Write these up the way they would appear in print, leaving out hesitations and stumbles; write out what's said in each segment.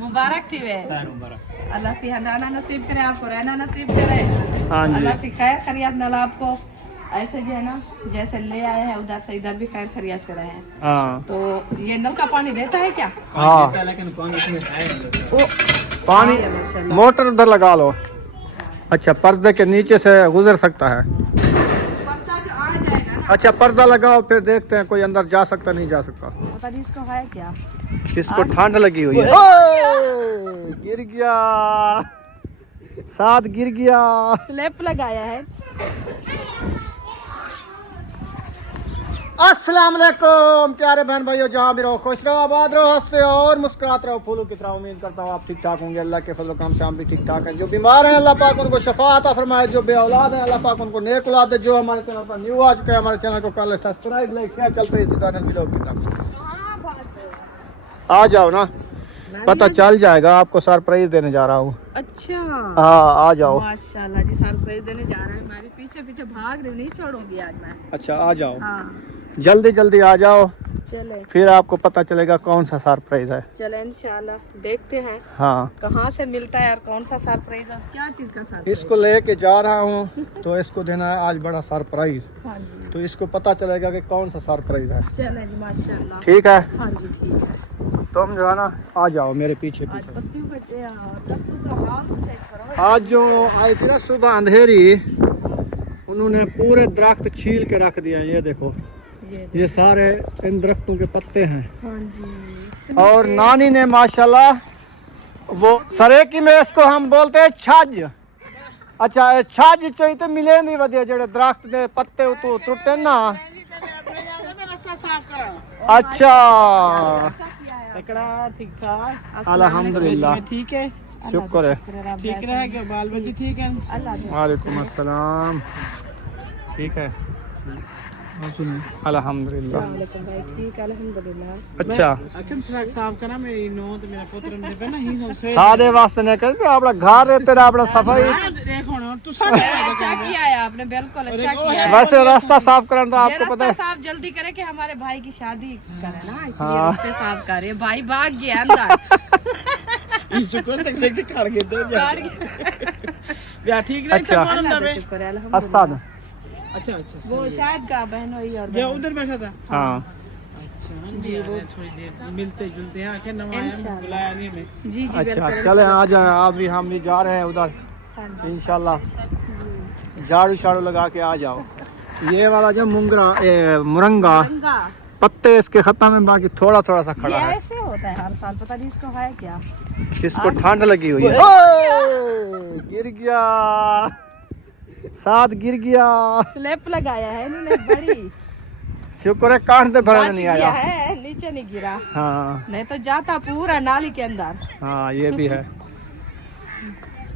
मुबारक थी वे। अल्लाह से हंडाना नसीब करे, आपको रहना नसीब करे। अल्लाह से खैर खैरियत नल आपको ऐसे जो है ना, जैसे ले आए हैं उधर से इधर भी खैर खैरियत से रहे। तो ये नल का पानी देता है क्या? हाँ, पानी मोटर उधर लगा लो। अच्छा, पर्दे के नीचे से गुजर सकता है। पर्दा जो आ जाएगा ना। अच्छा, पर्दा लगाओ, फिर देखते हैं कोई अंदर जा सकता नहीं जा सकता। पता नहीं इसको है क्या, इसको ठंड लगी हुई है। गिर गया, साथ गिर गया। स्लैब लगाया है। अस्सलाम वालेकुम प्यारे बहन भाइयों, जहाँ भी रहो खुश रहो, आबाद रहो, हंसते रहो और मुस्कुराते रहो। फूलों की तरह उम्मीद करता हूँ आप ठीक ठाक होंगे। अल्लाह के फजल करम से हम भी ठीक ठाक हैं। जो बीमार हैं अल्लाह पाक उनको शफा अता फरमाए, जो बे औलाद हैं अल्लाह पाक उनको नेक औलाद दे। जो हमारे चैनल पर न्यू आ चुके हैं, हमारे चैनल को कर ले सब्सक्राइब, लाइक क्या चलते हैं इसी तरह व्लॉग की तरफ। आ जाओ ना, पता चल जाएगा आपको, सरप्राइज देने जा रहा हूँ। अच्छा, हाँ, आ जाओ। माशाल्लाह जी, सरप्राइज देने जा रहे हैं। मैं भी पीछे पीछे भाग रही हूँ, नहीं छोड़ूंगी आज मैं। अच्छा, आ जाओ। हाँ, जल्दी जल्दी आ जाओ, चले फिर आपको पता चलेगा कौन सा सरप्राइज है। चले इंशाल्लाह देखते हैं हाँ, कहाँ से मिलता है और कौन सा सरप्राइज है, क्या चीज का सरप्राइज। इसको लेके जा रहा हूँ तो इसको देना है आज बड़ा सरप्राइज। हाँ जी, तो इसको पता चलेगा कि कौन सा सरप्राइज है। चले जी, माशाल्लाह। ठीक है, हाँ जी, ठीक है। तुम जो है ना आ जाओ मेरे पीछे आज पीछे। पत्तियों का दत्तू का हाल तो चेक करो। आज जो आई थी ना सुबह अंधेरी, उन्होंने पूरे दरख्त छील के रख दिया। ये देखो, ये सारे इन दरख्तों के पत्ते हैं। हाँ जी, और नानी ने माशाल्लाह वो सरेकी में इसको हम बोलते हैं छाज। अच्छा, छाज चाहिए तो मिले नहीं वधिया जेड़े दरख्त दे पत्ते तो टुटे ना। अच्छा, ठीक ठाक, अल्हम्दुलिल्लाह, ठीक है, शुक्र है। ठीक रहेगा, बाल बच्चे ठीक है। वालेकुम अस्सलाम, ठीक है, अल्हम्दुलिल्लाह। भाई ठीक है, अल्हम्दुलिल्लाह। अच्छा, साफ करा मेरी नो तो मेरा पुत्र ने पे ना ही हो से सादे वास्ते ने कर अपना घर है तेरा, अपना सफाई। देखो ना तू साफ अच्छा किया है आपने, बिल्कुल अच्छा किया है। वैसे रास्ता साफ करना तो आपको पता है। साफ जल्दी करे कि हमारे भाई की शादी करे ना, इसलिए रास्ते साफ करे। भाई भाग गया अंदर। शुक्र तक देख कर के दो या ठीक नहीं। अच्छा, शुक्र है, अल्हम्दुलिल्लाह। अस्साद। अच्छा अच्छा, वो शायद का बहन हुई और ये उधर बैठा था। हाँ अच्छा जी, वो थोड़ी देर मिलते जुलते हैं, आखिर नवाया बुलाया नहीं हमें। जी जी, अच्छा, चले आ जाए आप भी, हम भी जा रहे हैं उधर इंशाल्लाह। झाड़ू शाड़ू लगा के आ जाओ। ये वाला जो मुरंगा पत्ते इसके खत्म है, बाकी थोड़ा थोड़ा सा खड़ा है। ऐसे होता है हर साल, पता नहीं इसको है क्या। इसको ठंड लगी हुई है। गिर गया, साथ गिर गया। स्लैब लगाया है इन्होंने बड़ी। शुक्र है कांड पे भरा नहीं आया है, नीचे नहीं गिरा। हाँ नहीं तो जाता पूरा नाली के अंदर। हाँ, ये भी है।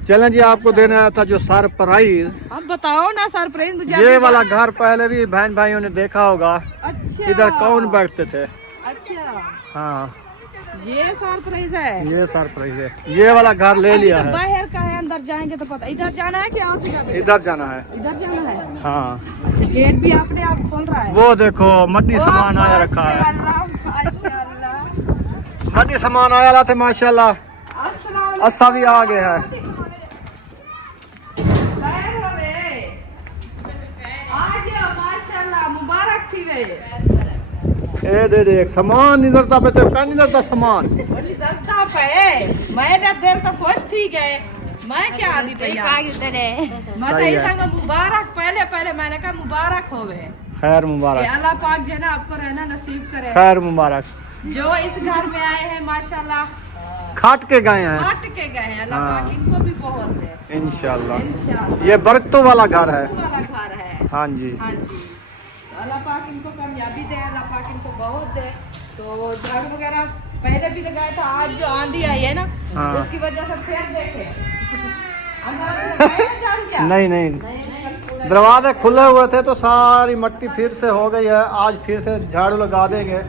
चलें जी, आपको देना था जो सरप्राइज। अब बताओ ना सरप्राइज मुझे। ये वाला घर पहले भी बहन भाइयों ने देखा होगा। अच्छा, इधर कौन बैठते थे। अच्छा, हाँ, ये सरप्राइज है। ये सरप्राइज है। ये वाला घर ले लिया है। बाहर का है, अंदर जाएंगे तो पता। इधर जाना है कि इधर जाना है। इधर जाना है। हाँ, अच्छा, गेट भी आपने आप खोल रहा है। वो देखो मद्दी सामान आया रखा है। मद्दी सामान आया थे माशाल्लाह। अस्सा भी आ गया है। माशाल्लाह, मुबारक थी वे। ए दे देख सामान निजरता पे तो का निजरता सामान निजरता पे मैं देर तो खुश थी गए। मैं क्या आदि पे मैं तो ऐसा मुबारक पहले पहले मैंने कहा मुबारक होवे। खैर मुबारक, अल्लाह पाक जो है ना आपको रहना नसीब करे। खैर मुबारक। जो इस घर में आए हैं माशाल्लाह खाट के गए हैं, काट के गए हैं। अल्लाह पाक इनको भी बहुत दे इंशाल्लाह। इंशाल्लाह। ये बरकतों वाला घर है। वाला घर है। हाँ जी, हाँ जी, अल्लाह पाक इनको कामयाबी दे, अल्लाह पाक इनको बहुत दे। तो झाड़ू वगैरह पहले भी लगाया था, आज जो आंधी आई है ना हाँ। उसकी वजह से फिर देखे नहीं नहीं, दरवाजे खुले हुए थे तो सारी मिट्टी फिर से हो गई है। आज फिर से झाड़ू लगा देंगे,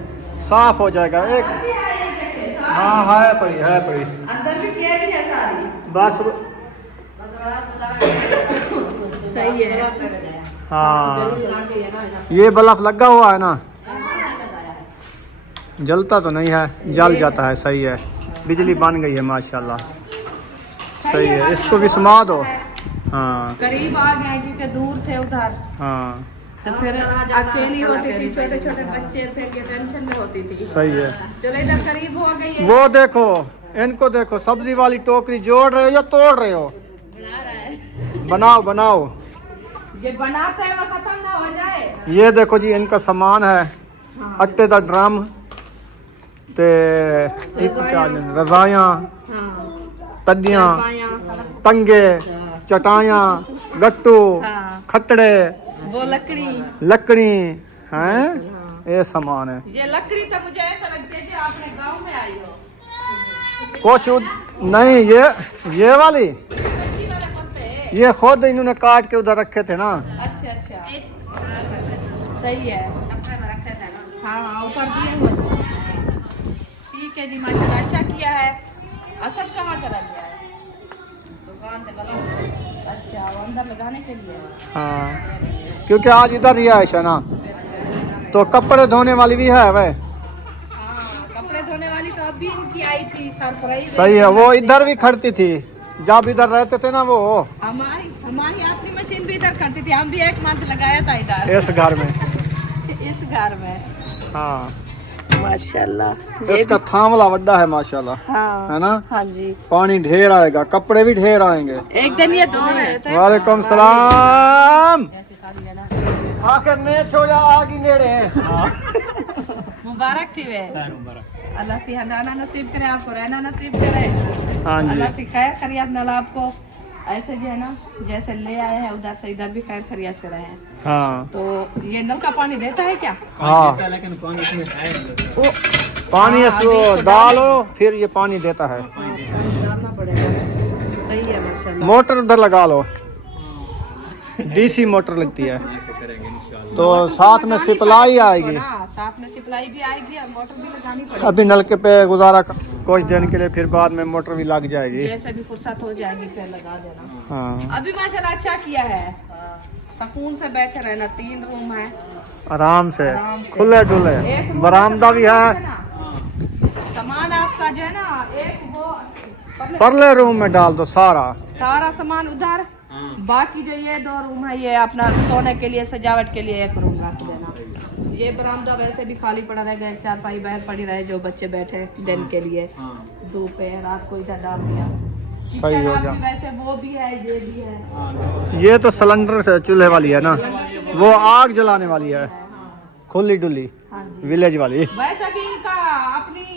साफ हो जाएगा। एक हाँ है पड़ी, है पड़ी अंदर भी कैरी है सारी। बस सही है। हाँ, ये बल्ब लगा हुआ है ना। जलता तो नहीं है, जल जाता है। सही है, बिजली बन गई है माशाल्लाह। सही है, इसको भी समा दो। हाँ करीब आ गए क्योंकि दूर थे उधर, हाँ तो फिर अकेली होती थी, छोटे छोटे बच्चे थे कि टेंशन में होती थी। सही है। चलो इधर करीब हो गई है। वो देखो, इनको देखो, सब्जी वाली टोकरी जोड़ रहे हो या तोड़ रहे हो? बना रहा है। बनाओ बनाओ। ये बनाते हैं वो खत्म ना हो जाए। ये देखो जी, इनका सामान है। आटे का ड्रम, ते रजाया, तदियां, तंगे, चटाइयां, गट्टू, खटड़े, वो लकड़ी हैं, ये सामान है। ये लकड़ी तो मुझे ऐसा लगता है कि आपने गांव में आई हो। कुछ नहीं, ये वाली ये खुद इन्होंने काट के उधर रखे थे ना। अच्छा अच्छा, सही है। हाँ हाँ, ऊपर दिए हुए। ठीक है जी, माशाल्लाह, अच्छा किया है। असद कहाँ चला गया है? दुकान पे गला। अच्छा, वो अंदर लगाने के लिए। हाँ, क्योंकि आज इधर रिहाइश है ना, तो कपड़े धोने वाली भी है वह। हाँ, कपड़े धोने वाली तो अभी इनकी आई थी, सरप्राइज। सही है, वो इधर भी खड़ती थी जब इधर रहते थे ना वो। हमारी अपनी मशीन भी इधर खड़ती थी, हम भी 1 मंथ लगाया था इधर इस घर में। इस घर में। हाँ माशाल्लाह, इसका थामला बड़ा है माशाल्लाह। हाँ है ना? हाँ जी। पानी ढेर आएगा, कपड़े भी ढेर आएंगे। एक दिन ये धो रहे थे। वालेकुम सलाम। आखिर ने छोड़ा आगे नेड़े। मुबारक थी वे। अल्लाह से हंदाना नसीब करे, आपको रहना नसीब करे। हाँ जी। अल्लाह से खैर खैरियत नला आपको ऐसे जो है ना, जैसे ले आए हैं उधर से इधर भी खैर खैरियत से रहे। हाँ तो ये नल का पानी देता है क्या? हाँ, लेकिन पानी इसमें है नहीं। वो पानी हाँ, इसको अभी इसको डालो, फिर ये पानी देता है। डालना पड़ेगा। सही है माशाल्लाह। मोटर उधर लगा लो, डीसी मोटर लगती है, तो साथ में सप्लाई आएगी। साथ में सप्लाई भी आएगी और मोटर भी लगानी पड़ेगी। अभी नलके पे गुजारा कुछ दिन के लिए, फिर बाद में मोटर भी लग जाएगी। जैसे भी फुर्सत हो जाएगी फिर लगा देना। हाँ, अभी माशाल्लाह अच्छा किया है, सुकून से बैठे रहना। 3 रूम है, आराम से आराम से। खुले डुले, एक रूम बरामदा भी है। सामान आपका जो है ना, एक वो परले रूम में डाल दो सारा सामान उधर। बाकी जो ये 2 रूम है, ये अपना सोने के लिए, सजावट के लिए 1 रूम रख देना। ये बरामदा वैसे भी खाली पड़ा रहेगा, 1 चारपाई बाहर पड़ी रहे, जो बच्चे बैठे दिन के लिए। धूप पे रात को इधर डाल दिया। सही हो किचन गया। आपकी वैसे वो भी है, ये भी है। ये तो सिलेंडर से चूल्हे वाली है ना, वो आग जलाने वाली है, खुली डुली हाँ जी। विलेज वाली। वैसा कि इनका अपनी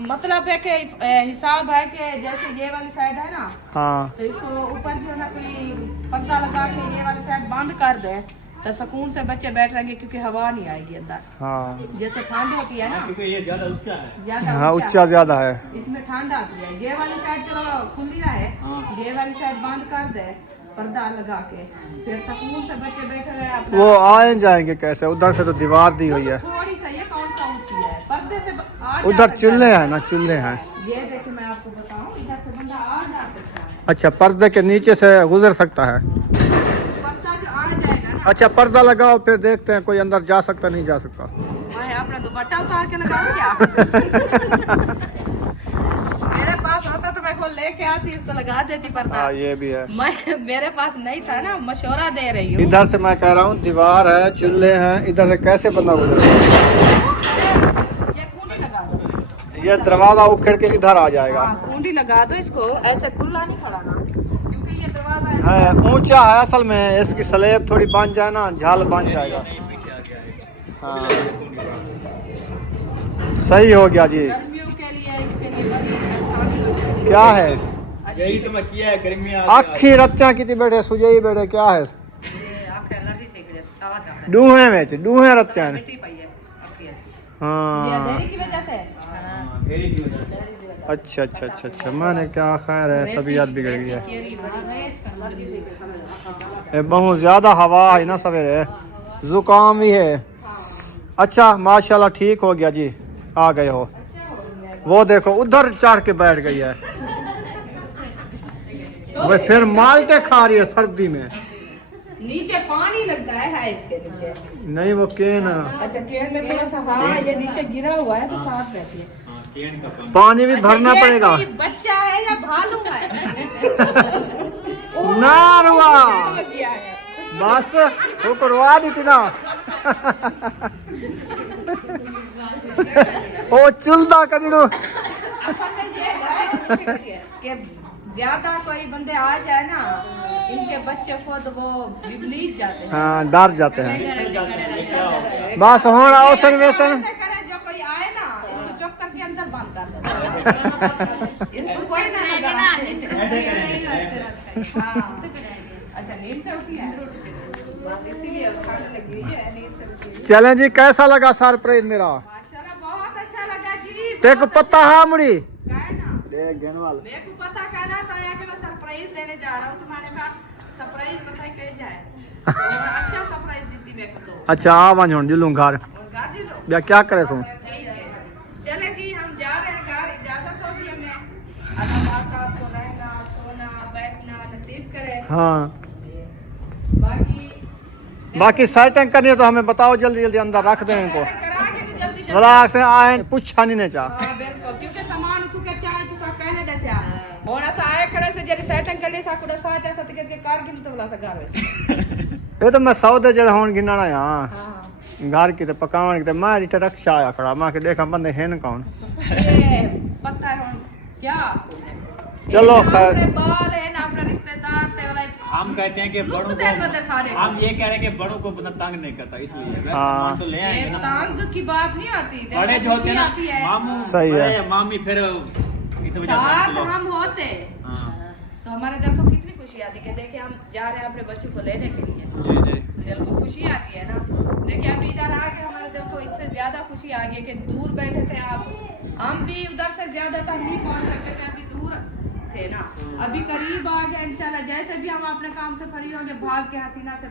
मतलब है कि हिसाब है कि जैसे ये वाली साइड है ना, हाँ तो इसको ऊपर जो है ना कोई पर्दा लगा के ये वाली साइड बंद कर दे तो सुकून से बच्चे बैठ रहेंगे, क्योंकि हवा नहीं आएगी अंदर। हाँ जैसे ठंड होती है ना, क्योंकि ये ज्यादा ऊंचा है। ज्यादा हाँ, ऊंचा ज्यादा है। इसमें ठंड आती है। ये वाली साइड चलो खुली रहे, ये वाली साइड बंद कर दे पर्दा लगा के, फिर सुकून से बच्चे बैठे रहे अपना। वो आए जाएंगे कैसे? उधर से तो दीवार दी हुई है। थोड़ी सा ये कौन सा ऊंची है, पर्दे से आ जा उधर सकता चूल्हे हैं ना, चूल्हे हैं। ये देखिए मैं आपको बताऊं, इधर से बंदा आ जा सकता है। अच्छा, पर्दे के नीचे से गुजर सकता है। पर्दा जो आ जाएगा ना, अच्छा, पर्दा लगाओ, फिर देखते हैं कोई अंदर जा सकता नहीं जा सकता। मैं अपना दुपट्टा उतार के लगाऊं क्या? मेरे पास होता तो मैं को लेके आती, इसको लगा देती पर्दा। हाँ, ये भी है। मैं मेरे पास नहीं था ना, मशवरा दे रही हूँ। इधर से मैं कह रहा हूँ, दीवार है, चूल्हे हैं, इधर से कैसे बंदा गुजर? ये कुंडी लगा दो, ये दरवाजा उखड़ के इधर आ जाएगा। हाँ, कुंडी लगा दो इसको, ऐसे खुला नहीं खड़ाना, क्योंकि ये दरवाजा है। है ऊंचा है असल में, इसकी स्लैब थोड़ी बन जाए ना, झाल बन जाएगा। हाँ, सही हो गया जी। गर्मियों के लिए इसके लिए बड़ी आसानी हो जाएगी। क्या है? यही तो मैं किया है, गर्मी आ आखी रत्या कितनी बैठे सुजई बैठे, क्या है? डूहे में डूहे रत्या ने। हाँ, देरी की वजह से। अच्छा अच्छा अच्छा अच्छा, मैंने क्या, खैर है, तबीयत बिगड़ गई है। ये बहुत ज्यादा हवा है ना सवेरे, जुकाम भी है। अच्छा, माशाल्लाह ठीक हो गया जी, आ गए हो। वो देखो उधर चढ़ के बैठ गई है, वो फिर माल्टे खा रही है सर्दी में। नीचे पानी लगता है इसके नीचे। नहीं वो केन अच्छा केन में थोड़ा सा, हाँ ये नीचे गिरा हुआ है तो साफ रहती है। पानी भी भरना ये पड़ेगा। कोई बच्चा है या भालू है? नारवा हो गया है। बस वो करवा दी थी ना। ओ चुलदा कदड़ो असल में ये है कि ज्यादा कोई बंदे आ जाए ना, इनके बच्चे खुद वो बिगलीज जाते हैं। हाँ डर जाते हैं। बस हो रहा ओसन वेसन ऐसे करें, जो कोई आए ना इसको चुप करके अंदर बंद कर दो। इसको कोई ना लगा। हाँ। अच्छा नींद से उठी है, बस इसीलिए खाने लगी है, नींद से उठी। चलें जी, कैसा लगा सरप्राइज मेरा? माशाल्लाह बहुत अच्छा लगा जी। तेको पता है मुड़ी है ना, देख गेनवाल मेरे को पता कहना था यार कि मैं सरप्राइज देने जा रहा हूँ तुम्हारे पास। सरप्राइज पता है कह जाए अच्छा सरप्राइज दी मेरे को तो। अच्छा आ वन हुन जुलूं घर और गा दी लो। या क्या करे तू? ठीक है चले जी, हम जा रहे हैं घर। इजाजत होगी हमें। अल्लाह पाक आपको रहना सोना बैठना नसीब करे। हाँ बाकी सेटिंग करनी है तो हमें बताओ, जल्दी जल्दी अंदर रख दें इनको। करा के तो जल्दी जल्दी। भला से आए पूछा नहीं चाह। हाँ बिल्कुल, क्योंकि सामान उठू के चाहे तो सब कहने जैसे आप होना सा आए खड़े से जरी सेटिंग कर ले सा कुड़ा सा जैसा तिकर के कार की तो बोला सा घर में। ये तो मैं सौदे जड़ होन गिनना यहाँ हां घर की तो पकावन की तो मैं इटे रक्षा आया खड़ा मैं के देखा बंदे हैं कौन। ये पता है हम क्या चलो खैर अपने बाल है ना, अपने रिश्तेदार थे वाला। हम कहते हैं कि बड़ों लुक देर बदे सारे को, हम ये कह रहे हैं कि बड़ों को पता तंग नहीं करता, इसलिए वैसे हाँ। सामान तो ले आएंगे ये ना। तंग की बात नहीं आती, बड़े जो होते हैं ना आती है। मामू सही है। बड़े मामी फिर इस वजह साथ से हम होते हाँ तो हमारे दिल को कितनी खुशी आती है। देखिए हम जा रहे हैं अपने बच्चों को लेने के लिए, जी जी दिल को खुशी आती है ना। देखिए अभी इधर आके हमारे दिल को इससे ज्यादा खुशी आ गई कि दूर बैठे थे आप, हम भी उधर से ज्यादातर नहीं पहुंच सकते थे, अभी दूर थे ना, अभी करीब आ गए इंशाल्लाह। जैसे भी हम अपने काम से फ्री होंगे भाग के हसीना से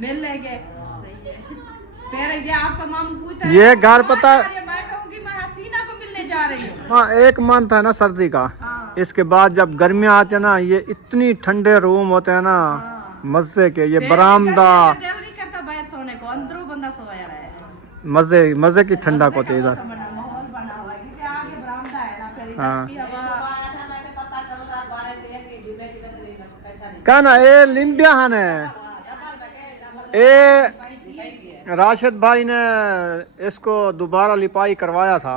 मिल लेंगे। फिर ये आपका मामू पूछता है ये घर पता मैं कहूँगी मैं हसीना को मिलने जा रही हूँ। हाँ एक मंथ है ना सर्दी का। हाँ। इसके बाद जब गर्मियाँ आती है ना, ये इतनी ठंडे रूम होते हैं ना मजे के। ये बरामदा दिल नहीं करता बाहर सोने को, अंदरों बंदा सोया रहा है। मजे मजे की ठंडा को होती है इधर। माहौल बना हुआ है क्योंकि आगे बरामदा है ना, फिर हाँ। इसकी हवा पता चलता बारिश क्या ना ये लिम्बिया है ये राशिद भाई ने इसको दोबारा लिपाई करवाया था।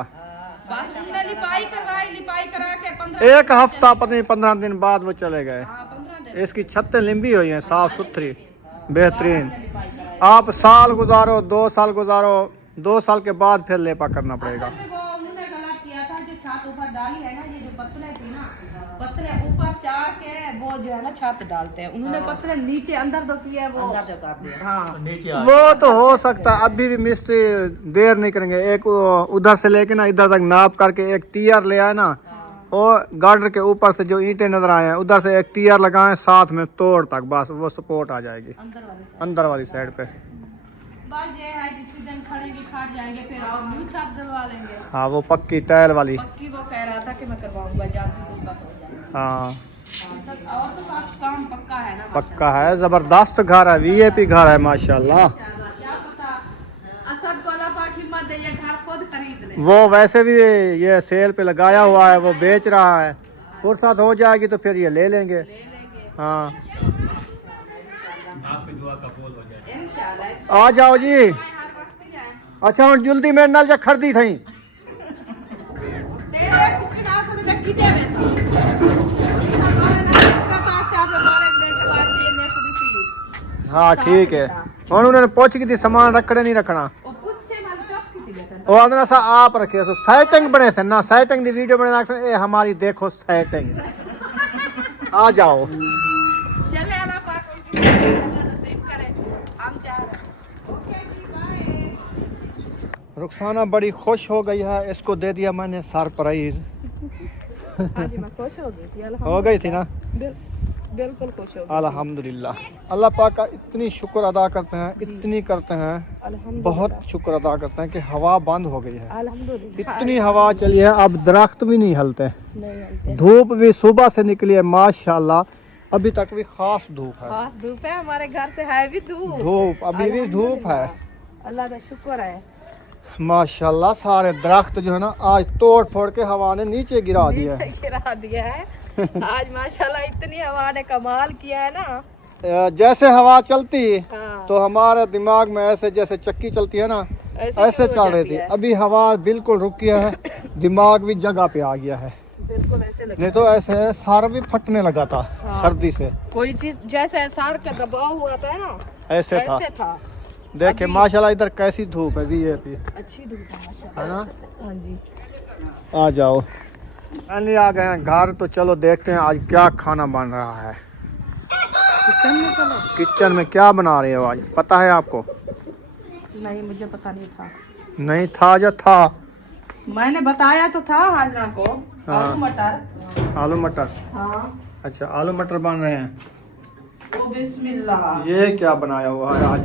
बस उनने लिपाई करवाई, लिपाई करा के 15 एक हफ्ता पता नहीं 15 दिन बाद वो चले गए। 15 दिन इसकी छतें लिम्बी हुई हैं, साफ सुथरी बेहतरीन। आप साल गुजारो 2 साल गुजारो, 2 साल के बाद फिर लेपा करना पड़ेगा। असल में वो उन्होंने गलत किया था, जो छत ऊपर डाली है ना, ये जो पत्थर थी ना, पत्थर ऊपर चाड़ के वो जो है ना छत डालते हैं, उन्होंने पत्थर नीचे अंदर दो किया, वो अंदर जो कर दिया। हाँ नीचे वो तो हो सकता है, अभी भी मिस्त्री देर नहीं करेंगे। एक उधर से लेके ना इधर तक नाप करके एक टीयर ले आए ना, और गार्डर के ऊपर से जो ईंटें नजर आए हैं उधर से एक टीयर लगाएं साथ में तोड़ तक, बस वो सपोर्ट आ जाएगी अंदर वाली साइड पे। बस ये है जिस दिन खड़ेंगे खाट जाएंगे, फिर और न्यू छत डलवा लेंगे। हाँ वो पक्की टाइल वाली। पक्की वो कह रहा था कि मैं करवाऊंगा, जाती उसका हो जाएगा। हाँ और तो सब काम पक्का है ना, पक्का है, जबरदस्त घर है, वीआईपी घर है माशाल्लाह। क्या पता असद को अल्लाह पाक हिम्मत दे ये घर खुद खरीद ले। वो वैसे भी ये सेल पे लगाया हुआ है, वो बेच रहा है। फुर्सत हो जाएगी तो फिर ये ले लेंगे। हाँ आपकी दुआ कबूल हो जाए इंशाल्लाह। आ जाओ जी। हर वक्त ही है। अच्छा हम जल्दी में नल जा खरीदी थी। तेरे पूछना से मैं किते वैसा हमारे ना का पास से आप हमारे देख के बात ये मैं खुद ही हाँ ठीक है। और उन्होंने पूछ की थी सामान रखने नहीं रखना, और पूछे माल चौक की थी लेकिन वो आंदना सा आप रखे तो सेटिंग बने थे ना, सेटिंग दी वीडियो बने ना ए हमारी देखो सेटिंग। आ जाओ चले अल्लाह पाक उनकी नसीब करे, हम जा रहे हैं। ओके जी बाय। रुखसाना बड़ी खुश हो गई है, इसको दे दिया मैंने सरप्राइज। आज मैं खुश हो गई थी, हो गई थी ना, बिल्कुल खुश हो गई। अल्हम्दुलिल्लाह। अल्लाह पाक का इतनी शुक्र अदा करते हैं, इतनी करते हैं, बहुत शुक्र अदा करते हैं कि हवा बंद हो गई है। अल्हम्दुलिल्लाह इतनी हवा चली है, अब दरख्त भी नहीं हिलते, नहीं हलते। धूप भी सुबह से निकली है माशाल्लाह। अभी तक भी खास धूप है। खास धूप है, हमारे घर से है भी धूप अभी भी धूप है। अल्लाह का शुक्र है। माशाल्लाह सारे दरख्त जो है ना आज तोड़ फोड़ के हवा ने नीचे गिरा दिया है। नीचे गिरा दिया है। आज माशाल्लाह इतनी हवा ने कमाल किया है ना। जैसे हवा चलती हाँ। तो हमारे दिमाग में ऐसे जैसे चक्की चलती है ना ऐसे चल रही थी। अभी हवा बिल्कुल रुक गया है, दिमाग भी जगह पे आ गया है। बिल्कुल ऐसे लगा। नहीं तो ऐसे सार भी फटने लगा था। हाँ। सर्दी से कोई चीज जैसे सार का दबाव हुआ था ना ऐसे था। देखे अभी- माशाल्लाह इधर कैसी धूप है वीआईपी, अच्छी धूप है माशाल्लाह। है ना। हाँ जी। आ जाओ पहले आ गए हैं घर, तो चलो देखते हैं आज क्या खाना बन रहा है। किचन में चलो। किचन में क्या बना रहे हो आज, पता है आपको? नहीं मुझे पता नहीं था। नहीं था या था? मैंने बताया तो था हाजरा को। हाँ। आलू मटर। आलू मटर। हाँ। अच्छा आलू मटर बन रहे हैं। ओ बिस्मिल्लाह। ये क्या बनाया हुआ है आज?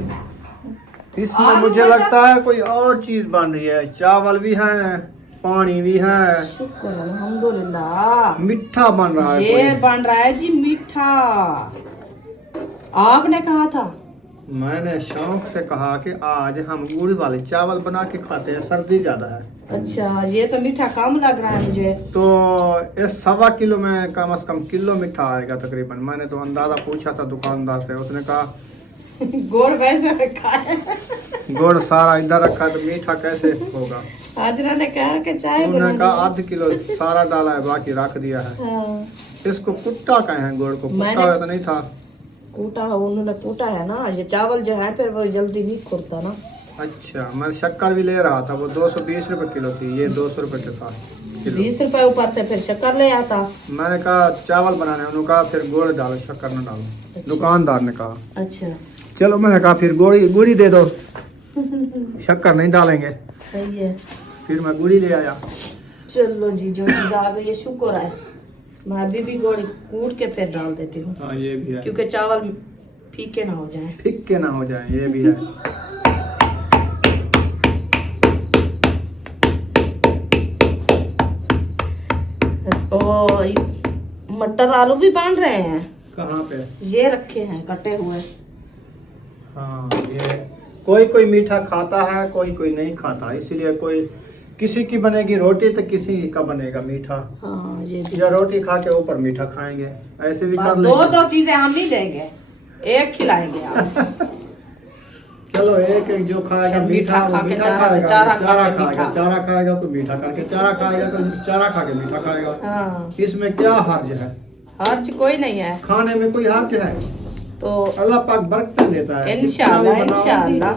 इसमें आलू मुझे मटर। लगता है कोई और चीज बन रही है। चावल भी है, पानी भी है, शुक्र अल्हम्दुलिल्लाह। मीठा बन रहा है ये कोई। बन रहा है जी मीठा। आपने कहा था। मैंने शौक से कहा कि आज हम गुड़ वाले चावल बना के खाते हैं, सर्दी ज्यादा है। अच्छा ये तो मीठा कम लग रहा है मुझे। तो इस 1.25 किलो में कम से कम किलो मीठा आएगा तकरीबन। मैंने तो अंदाजा पूछा था दुकानदार से, उसने कहा गोड़ वैसे रखा है। गुड़ सारा इधर रखा है तो मीठा कैसे होगा। हाजरा ने कहा कि चाय उन्होंने बना कहा 1/2 किलो सारा डाला है, बाकी रख दिया है। हाँ। इसको कुट्टा कहे हैं गुड़ को, कुट्टा मैंने- हुआ तो नहीं था। कूटा है, उन्होंने कूटा है ना। ये चावल जो है फिर वो जल्दी नहीं खुरता ना। अच्छा मैं शक्कर भी ले रहा था, वो 220 रुपए किलो थी, ये 200 रुपए के था किलो। 20 रुपए ऊपर से फिर शक्कर ले आता। मैंने कहा चावल बनाने, उन्होंने कहा फिर गुड़ डालो शक्कर न डालो। अच्छा। दुकानदार ने कहा अच्छा चलो, मैंने कहा फिर गुड़ी दे दो, शक्कर नहीं डालेंगे। सही है। फिर मैं गुड़ी ले आया। चलो जी जो चीज आ गई है शुक्र है। मैं अभी भी गोड़ी कूट के फिर डाल देती हूँ हाँ ये भी है, क्योंकि चावल फीके ना हो जाए। फिक्के ना हो जाए, ये भी है। और मटर आलू भी बांध रहे हैं। कहाँ पे? ये रखे हैं कटे हुए। हाँ ये कोई कोई मीठा खाता है, कोई कोई नहीं खाता, इसलिए कोई किसी की बनेगी रोटी तो किसी का बनेगा मीठा, हाँ ये भी। या रोटी खा के ऊपर मीठा खाएंगे, ऐसे भी कर दो लेंगे। दो चीजें हम नहीं देंगे, एक खिलाएंगे आप। चलो एक एक जो खाएगा मीठा वो खा के मीठा चारा- खाएगा, चारा खा चारा के खाएगा, मीठा। चारा खाएगा तो मीठा करके चारा खाएगा तो चारा खा के मीठा खाएगा। हाँ इसमें क्या हर्ज है? हर्ज कोई नहीं है। खाने में कोई हर्ज है? तो अल्लाह पाक बरकत देता है। इंशाल्लाह जितना भी बनाओ। इंशाल्लाह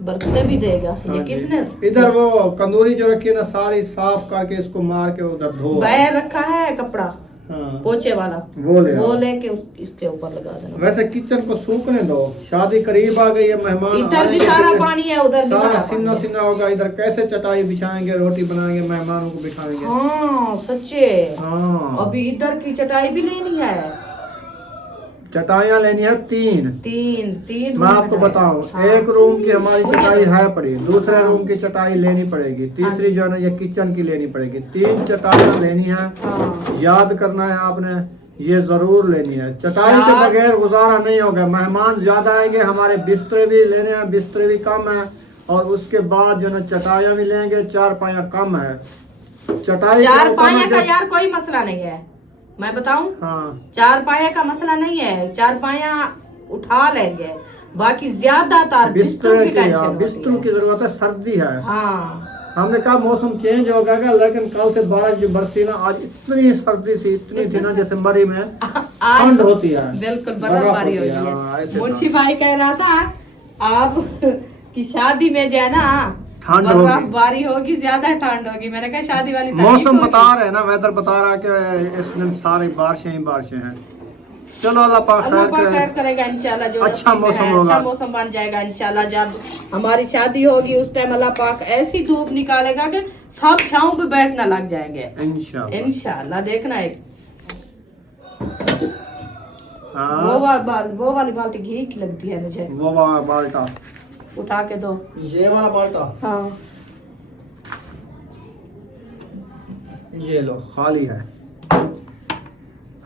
बरकते भी देगा। हाँ ये जी। किसने इधर वो कंदूरी जो रखी है ना सारी साफ करके इसको मार के उधर धो। बाहर रखा है कपड़ा हाँ, पोछे वाला, वो ले वो आओ। लेके इसके ऊपर लगा देना। वैसे किचन को सूखने दो, शादी करीब आ गई है, मेहमान इधर भी आएंगे, सारा फिर पानी है, उधर भी सारा सारा सीना पानी है। सीना होगा। इधर कैसे चटाई बिछाएंगे, रोटी बनाएंगे, मेहमानों को बिठाएंगे। हाँ सच्चे। हाँ अभी इधर की चटाई भी लेनी है। चटाइयाँ लेनी है तीन। तीन मैं रूम आपको बनाए। बताऊं, हाँ। एक रूम की हमारी मुझे चटाई तो- है पड़ी, दूसरे रूम की चटाई लेनी पड़ेगी, तीसरी जो है ना ये किचन की लेनी पड़ेगी। 3 चटाइयाँ लेनी है। हाँ। याद करना है आपने, ये जरूर लेनी है। चटाई के शायद- बगैर गुजारा नहीं होगा। मेहमान ज्यादा आएंगे, हमारे बिस्तरे भी लेने हैं, बिस्तरे भी कम है, और उसके बाद जो है ना चटाइयाँ भी लेंगे, 4 पाया कम है। चटाई चार के ऊपर पाया ना का जैसे- यार कोई मसला नहीं है, मैं बताऊं। हाँ 4 पाया का मसला नहीं है, 4 पाया उठा लेंगे, बाकी ज्यादातर बिस्तरों बिस्तरे की की, टेंशन हाँ, होती बिस्तरों की है। जरूरत है, सर्दी है। हाँ हमने कहा मौसम चेंज हो गया, लेकिन कल से बारिश जो बरसी ना, आज इतनी सर्दी थी, इतनी थी ना जैसे मरी में आज ठंड होती है। बिल्कुल बर्फ बर्फबारी होती होती है, हाँ, है। ऐसे मुंशी भाई कह रहा था आप की शादी में जो है ना ठंड होगी। बर्फबारी होगी, ज्यादा ठंड होगी। मैंने कहा शादी वाली तारीख मौसम होगी। बता रहे हैं ना, वेदर बता रहा है कि इस दिन सारी बारिशें ही बारिशें हैं। चलो अल्लाह पाक अल्लाह पाक खैर खैर करे। करेगा इंशाल्लाह। जो अच्छा नसीब में मौसम है, होगा। अच्छा मौसम बन जाएगा इंशाल्लाह। जब हमारी शादी होगी उस टाइम अल्लाह पाक ऐसी धूप निकालेगा कि सब छांव पे बैठना लग जाएंगे इंशाल्लाह। इंशाल्लाह। देखना एक हाँ वो वाली बाल्टी घी की लगती है मुझे, वो वाला बाल्टा, उठा के दो। ये वाला बाल्टा, हाँ ये लो खाली है।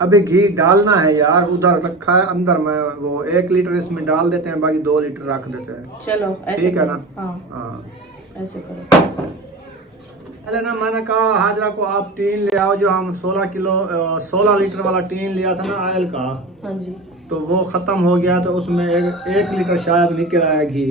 अभी घी डालना है यार, उधर रखा है अंदर में, वो 1 लीटर इसमें डाल देते हैं, बाकी 2 लीटर रख देते हैं। चलो ऐसे ठीक है करो। ना? हाँ हाँ ऐसे करो। पहले ना मैंने कहा हाजरा को आप टीन ले आओ, जो हम 16 लीटर वाला टीन लिया था ना ऑयल का, हाँ जी। तो वो खत्म हो गया, तो उसमें 1 लीटर शायद निकल आया घी,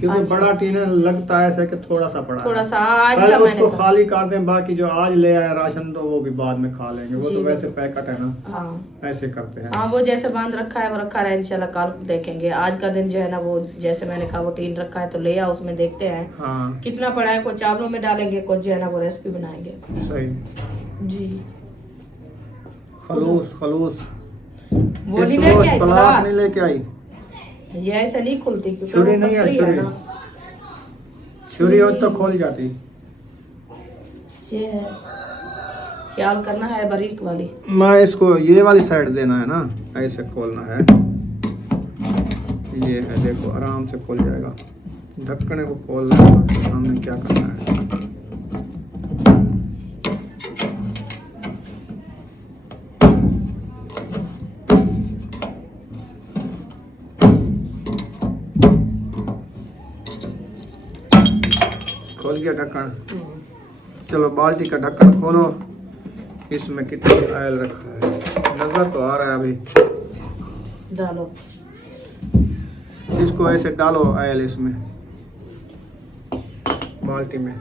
क्योंकि अच्छा। बड़ा टीन लगता है ऐसे कि थोड़ा सा पड़ा है। थोड़ा सा आज पहले का मैंने उसको खाली कर दें, बाकी जो आज ले आए राशन तो वो भी बाद में खा लेंगे, वो जी, तो वैसे पैकेट है ना, हाँ ऐसे करते हैं। हाँ, वो जैसे बांध रखा है वो रखा है, इंशाल्लाह कल देखेंगे। आज का दिन जो है ना, वो जैसे मैंने कहा वो टीन रखा है तो ले आओ, उसमें देखते हैं हाँ कितना पड़ा है। कुछ चावलों में डालेंगे, कुछ जो है ना वो रेसिपी बनाएंगे। सही। जी खलूस वो नहीं लेके आई प्लास नहीं गिलास, लेके आई, ये ऐसे नहीं खुलती क्योंकि छुरी वो नहीं है, पतली छुरी ना। छुरी हो तो खोल जाती। ये है, ख्याल करना है बारीक वाली। मैं इसको ये वाली साइड देना है ना, ऐसे खोलना है, ये है देखो आराम से खोल जाएगा। ढक्कन को खोलना है, हमने क्या करना है, खोल गया ढक्कन। चलो बाल्टी का ढक्कन खोलो, इसमें कितनी ऑयल रखा है नजर तो आ रहा है, अभी डालो। इसको ऐसे डालो ऑयल इसमें बाल्टी में,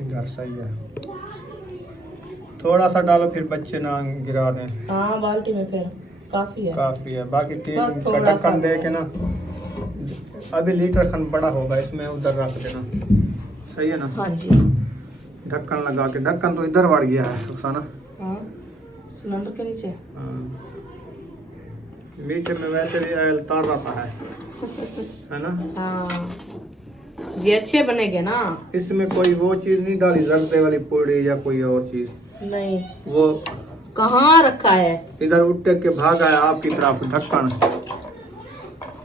इधर सही है। थोड़ा सा डालो, फिर बच्चे ना गिरा दें। हाँ बाल्टी में फिर काफी है, काफी है, बाकी बस तीन का थोड़ा सा। ढक्कन दे के ना, अभी लीटर खन बड़ा होगा, इसमें उधर रख देना, सही है ना? हाँ जी। ढक्कन लगा के, ढक्कन तो इधर बढ़ गया है रुखसाना। हाँ सिलेंडर के नीचे। हाँ। मीठे में वैसे भी ऑयल तार रहता है ना? हाँ ये अच्छे बनेंगे ना। इसमें कोई वो चीज नहीं डाली, जर्दे वाली पूड़ी या कोई और चीज नहीं, वो कहाँ रखा है? इधर उठ के भागा है आपकी तरफ, ढक्कन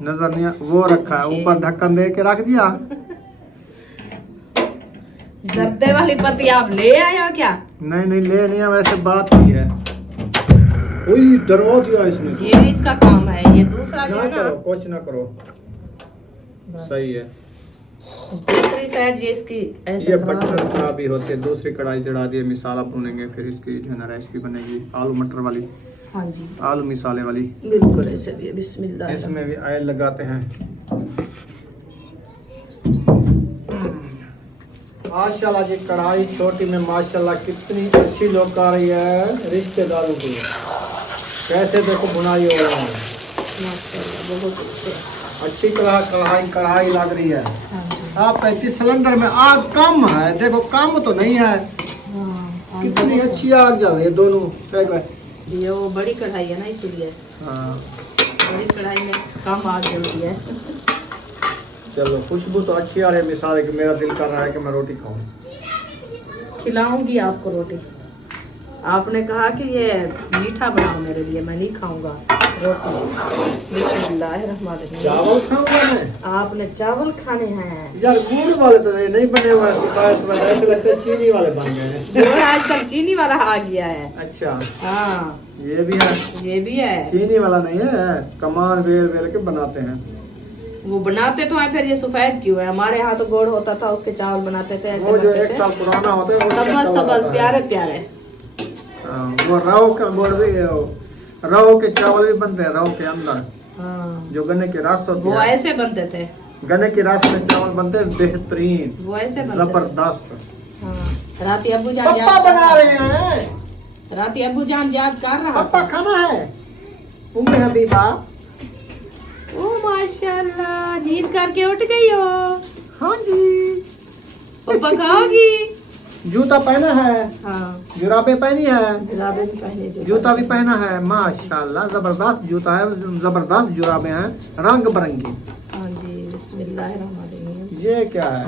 नजर नहीं वो रखा है ऊपर, ढक्कन दे के रख दिया। जर्दे वाली पत्ती आप ले आए हो क्या? नहीं नहीं ले नहीं है, वैसे बात ही है। ओए डरवा दिया इसने। ये इसका काम है, ये दूसरा जो ना है ना, करो, कुछ ना करो, बस। सही है। दूसरी साइड ये इसकी ऐसे ये खराब बर्तन है। खराब ही होते हैं। दूसरी कढ़ाई चढ़ा दिए, मिसाला भूनेंगे, फिर इसकी जो है ना रेसिपी बनेगी आलू मटर वाली, हाँ जी आलू मिसाले वाली। बिल्कुल ऐसे भी है। बिस्मिल्लाह। इसमें भी ऑयल लगाते हैं। माशाल्लाह जी, कढ़ाई छोटी में माशाल्लाह कितनी अच्छी लुक आ रही है रिश्तेदारों की। कैसे देखो बुनाई हो रहा है, माशाल्लाह बहुत अच्छी कढ़ाई लग रही है। हाँ जी। आप 35 सिलेंडर में आग कम है, देखो कम तो नहीं है, हाँ, कितनी अच्छी आग जल रही है दोनों साइड। ये वो बड़ी कढ़ाई है ना, इसीलिए हाँ बड़ी कढ़ाई में कम आग जलती है। चलो, खुशबू तो अच्छी आ रही है मिसाल है कि मेरा दिल कर रहा है कि मैं रोटी खाऊं। खिलाऊंगी आपको रोटी। आपने कहा कि ये मीठा बनाओ मेरे लिए, मैं नहीं खाऊंगा रोटी। बिस्मिल्लाहिर्रहमानिर्रहीम। चावल खाऊंगा मैं। आपने चावल खाने हैं? यार गुड़ वाले तो नहीं बने हुए हैं, ऐसे लगता है चीनी वाले बन गए हैं। वो आजकल चीनी वाला आ गया है। अच्छा, हाँ ये भी है। ये भी है। चीनी वाला नहीं है, कमान बेल बेल के बनाते हैं। वो बनाते तो है, फिर ये सफेद क्यों है? हमारे यहाँ तो गुड़ होता था, उसके चावल बनाते थे, ऐसे वो जो बनते 1 थे। साल पुराना होता है, सबज सबज प्यारे प्यारे। हाँ, वो रव का गुड़ भी है, रव के चावल भी बनते हैं, रव के अंदर हाँ जो गन्ने की रस होती वो है, ऐसे बनते थे। गन्ने की रस में चावल बनते हैं बेहतरीन, वो ऐसे बनते थे। जबरदस्त। हाँ राती अब्बू जान पापा याद बना कर रहे हैं, राती अब्बू जान याद कर रहा पापा था। खाना है। उम्मे हबीबा, ओ माशाल्लाह, नींद करके उठ गई हो। हाँ जी। पापा खाओगी? जूता पहना है, हाँ जुराबे पहनी है, जुराबे भी पहने जो। जूता भी पहना है। माशाल्लाह, जबरदस्त जूता है, जबरदस्त जुराबे हैं, रंग बिरंगी। हाँ जी बिस्मिल्लाहिर्रहमानिर्रहीम। ये क्या है?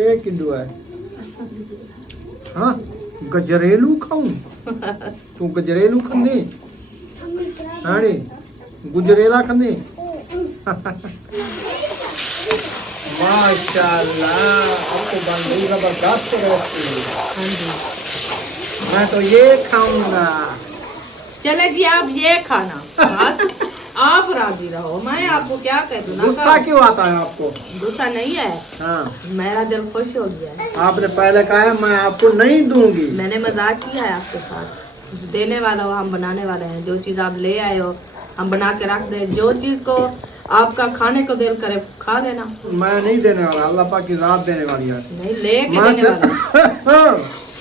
एक किलो है। हाँ, गजरेलू खाऊं? तू गजरेलू खंदी? हाँ नी, गुजरेला खंदी? माशाल्लाह, आपको बन गई जबरदस्त रेसिपी। हाँ जी। मैं तो ये खाऊंगा। चले जी आप ये खाना, बस आप राजी रहो, मैं आपको क्या कह दूँ ना। गुस्सा क्यों आता है आपको? गुस्सा नहीं है, हाँ, मेरा दिल खुश हो गया है। आपने पहले कहा है मैं आपको नहीं दूंगी। मैंने मजाक किया है आपके साथ, देने वाला हो, हम बनाने वाले हैं। जो चीज आप ले आए हो हम बना के रख दें, जो चीज को आपका खाने को दिल करे खा लेना। मैं नहीं देने वाला, अल्लाह पाक की जात देने वाली है। नहीं लेके मैं देने वाला।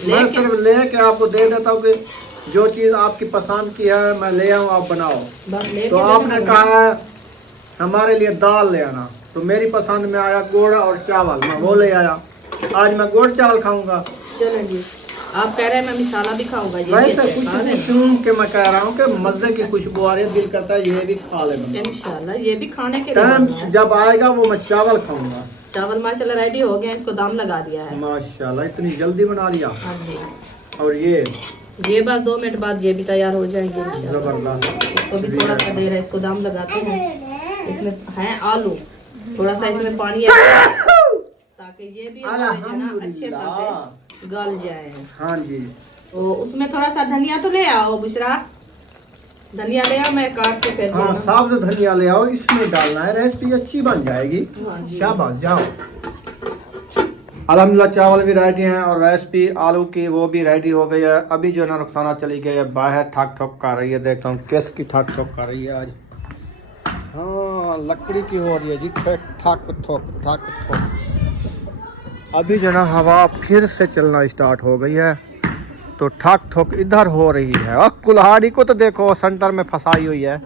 मैं सिर्फ लेके आपको दे देता हूँ कि जो चीज आपकी पसंद की है मैं ले आऊँ, आप बनाओ। बस लेके तो देने आपने वाला। कहा है हमारे लिए दाल ले आना, तो मेरी पसंद में आया गुड़ और चावल, मैं वो ले आया। आज मैं गुड़ चावल खाऊंगा। चलो जी, आप कह रहे हैं मैं मिसाला भी खाऊंगा। ये वैसे भी कुछ खा लेना। सुन के मैं कह रहा हूँ कि मजे की खुशबू आ रही है, दिल करता है ये भी खा लेना। इंशाल्लाह ये भी खाने के लिए टाइम बनना है। जब आएगा वो मैं चावल खाऊंगा। चावल माशाल्लाह रेडी हो गया, इसको दम लगा दिया है। माशाल्लाह, इतनी जल्दी बना लिया। हाँ जी, और ये बस 2 मिनट बाद ये भी तैयार हो जाएंगे इंशाल्लाह। जबरदस्त। इसको भी थोड़ा सा देर है, इसको दम लगाते हैं। इसमें है आलू, थोड़ा सा इसमें पानी है ताकि ये भी हमारे जो ना अच्छे खासे गल जाए। हाँ जी। तो उसमें थोड़ा सा धनिया तो ले आओ बुशरा, धनिया ले आओ, मैं काट के फिर हाँ, देना। साबुत धनिया ले आओ, इसमें डालना है, रेसिपी अच्छी बन जाएगी। हाँ जी। शाबाश, जाओ। अल्हम्दुलिल्लाह चावल भी रेडी हैं और रेसिपी आलू की वो भी रेडी हो गई है। अभी जो है ना रुखसाना चली गई है बाहर, ठक ठोक कर रही है। देखता हूँ किसकी ठक ठोक कर रही है आज। हाँ, लकड़ी की हो रही है जी, ठक ठोक ठक ठोक। अभी जो ना हवा फिर से चलना स्टार्ट हो गई है, तो ठक ठोक इधर हो रही है। और कुल्हाड़ी को तो देखो सेंटर में फंसाई हुई है।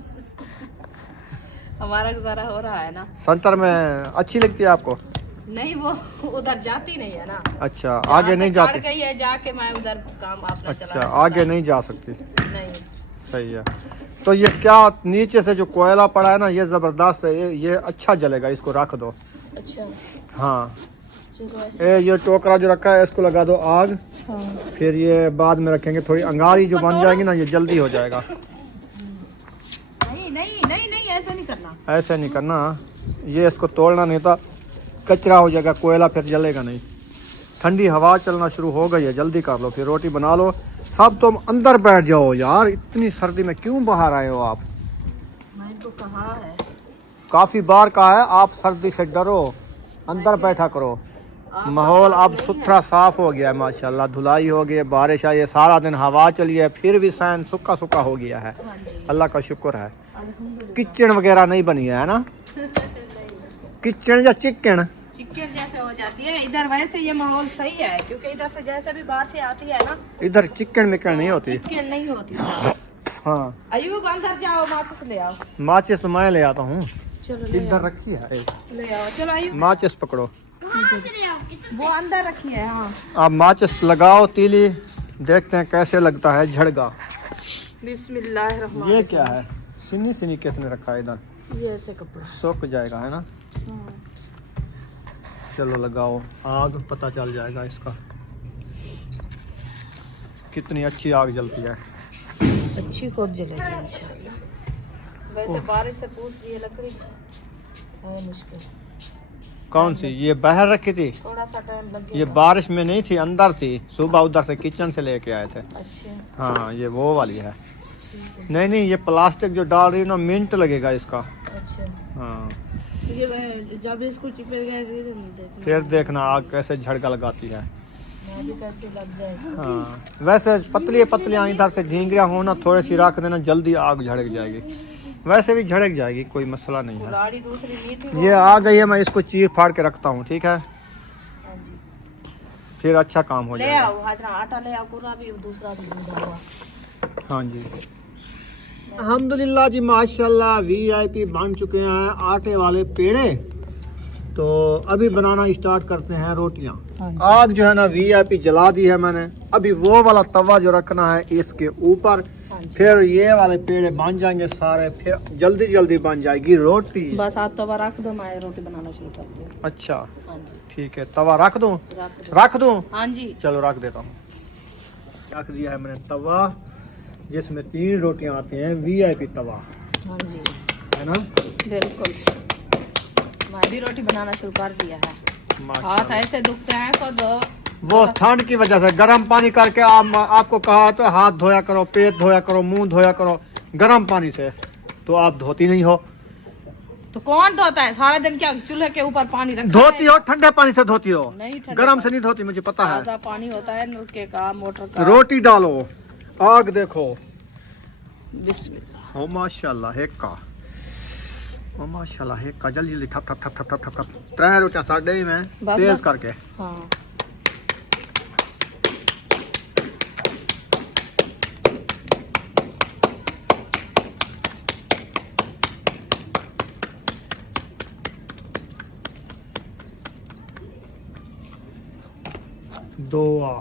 हमारा गुजारा हो रहा है ना। सेंटर में अच्छी लगती है आपको? नहीं, वो उधर जाती नहीं है ना। अच्छा, आगे नहीं जाती? गई है जाके मैं उधर काम अपना अच्छा, चला आगे नहीं जा सकती। नहीं। सही है। तो ये क्या नीचे से जो कोयला पड़ा है ना, ये जबरदस्त है, ये अच्छा जलेगा, इसको रख दो। अच्छा, हाँ, चलो ऐसे। ये टोकरा जो रखा है इसको लगा दो आग। हाँ। फिर ये बाद में रखेंगे, थोड़ी अंगारी जो बन जाएगी ना ये जल्दी हो जाएगा। नहीं नहीं नहीं नहीं, ऐसा नहीं करना। ऐसे नहीं करना, ये इसको तोड़ना नहीं था, कचरा हो जाएगा, कोयला फिर जलेगा नहीं। ठंडी हवा चलना शुरू हो गई है, जल्दी कर लो, फिर रोटी बना लो। सब तुम अंदर बैठ जाओ यार, इतनी सर्दी में क्यों बाहर आए हो आप? मैंने तो कहा है, काफी बार कहा है आप सर्दी से डरो, अंदर बैठा करो। माहौल अब सुथरा साफ हो गया है माशाल्लाह, धुलाई हो गई है, बारिश आई है, सारा दिन हवा चली है, फिर भी सैन सूखा सूखा हो गया है। अल्लाह का शुक्र है। किचन वगैरह नहीं बनी है ना? किचन या चिकन? चिकन जैसे हो जाती है इधर। वैसे ये माहौल सही है क्योंकि इधर से जैसे भी बारिश आती है ना, इधर चिकन मिकन नहीं होती। चिकन नहीं होती। हाँ, अयूब अंदर जाओ, माचिस ले आओ। माचिस तो मैं ले आता हूँ, चलो ले इधर आओ, रखी है एक। ले आओ। चलो अयूब, माचिस पकड़ो, वो अंदर रखी है। हाँ, आप माचिस लगाओ तीली, देखते हैं कैसे लगता है झड़गा। बिस्मिल्लाह। ये क्या है? सिनी सिनी किसने रखा है इधर? ये ऐसे कपड़ा सूख जाएगा है ना? चलो लगाओ आग, पता चल जाएगा इसका कितनी अच्छी आग जलती है। अच्छी खूब जलेगी इंशाल्लाह। वैसे बारिश से पूछ रही है, लकड़ी है मुश्किल। कौन सी? ये बाहर रखी थी? थोड़ा सा टाइम लगेगा। ये बारिश में नहीं थी, अंदर थी, सुबह उधर से किचन से लेके आए थे। अच्छा, हाँ, ये वो वाली है। नहीं नहीं, ये प्लास्टिक जो डाल रही है ना, मिनट लगेगा इसका। अच्छा। हाँ, ये जब इसको चिपक फिर देखना आग कैसे झड़का लगाती है। लग जाए। हाँ, वैसे पतली पतलियाँ इधर से ढींगरियाँ हो ना, थोड़ी सी रख देना, जल्दी आग झड़क जाएगी। वैसे भी झड़क जाएगी, कोई मसला नहीं है। कुल्हाड़ी दूसरी नहीं थी। ये आ गई है, मैं इसको चीर फाड़ के रखता हूँ, ठीक है? हाँ जी। फिर अच्छा काम हो ले जाएगा। आओ हाजरा, आटा ले आओ, पूरा भी दूसरा भी भूना हुआ। हाँ जी, अल्हम्दुलिल्लाह जी, माशाल्लाह वीआईपी बन चुके हैं आटे वाले पेड़े। तो अभी बनाना स्टार्ट करते हैं रोटियां। आग जो है ना वीआईपी जला दी है मैंने। अभी वो वाला तवा जो रखना है इसके ऊपर, फिर ये वाले पेड़े बन जाएंगे सारे, फिर जल्दी जल्दी बन जाएगी रोटी। बस आप तवा रख दो, मैं रोटी बनाना शुरू करती हूँ। अच्छा, हाँ जी, ठीक है, तवा रख दूं? रख दूं? हाँ जी, चलो रख देता हूँ। रख दिया है मैंने तवा, जिसमें 3 रोटियां आती हैं, वीआईपी तवा हाँ जी, है ना? बिल्कुल मैं भी रोटी बनाना शुरू कर दिया है। हाथ ऐसे दुखते हैं खुद। वो ठंड की वजह से गर्म पानी करके आपको कहा तो हाथ धोया करो, पेट धोया करो, मुंह धोया करो गर्म पानी से, तो आप धोती नहीं हो। तो कौन धोता है सारा दिन? क्या चूल्हे के ऊपर पानी रखा धोती हो ठंडे पानी से धोती हो, नहीं गर्म से नहीं धोती, मुझे पता है। ताजा पानी होता है नलके का, मोटर का। रोटी डालो, आग देखो, बिस्मिल्लाह। ओ माशाल्लाह हेक्का, ओ माशाल्लाह हेक्का, जल्दी जल्दी ठप ठप ठप ठप ठप ठप ठप 3 रोटियां साढ़े में बस तेज बस। करके। हाँ दुआ।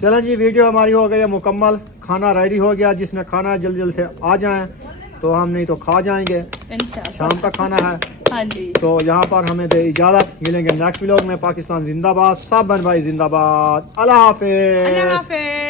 चलें जी, वीडियो हमारी हो गई है मुकम्मल, खाना रेडी हो गया। जिसने खाना है जल्दी जल्दी से आ जाएं, तो हम नहीं तो खा जाएंगे। इंशाल्लाह शाम का खाना है। हाँ जी। तो यहाँ पर हमें दे इजाज़त, मिलेंगे नेक्स्ट व्लॉग में। पाकिस्तान जिंदाबाद, सब बहन भाई जिंदाबाद। अल्लाह हाफिज़। अल्लाह हाफिज़।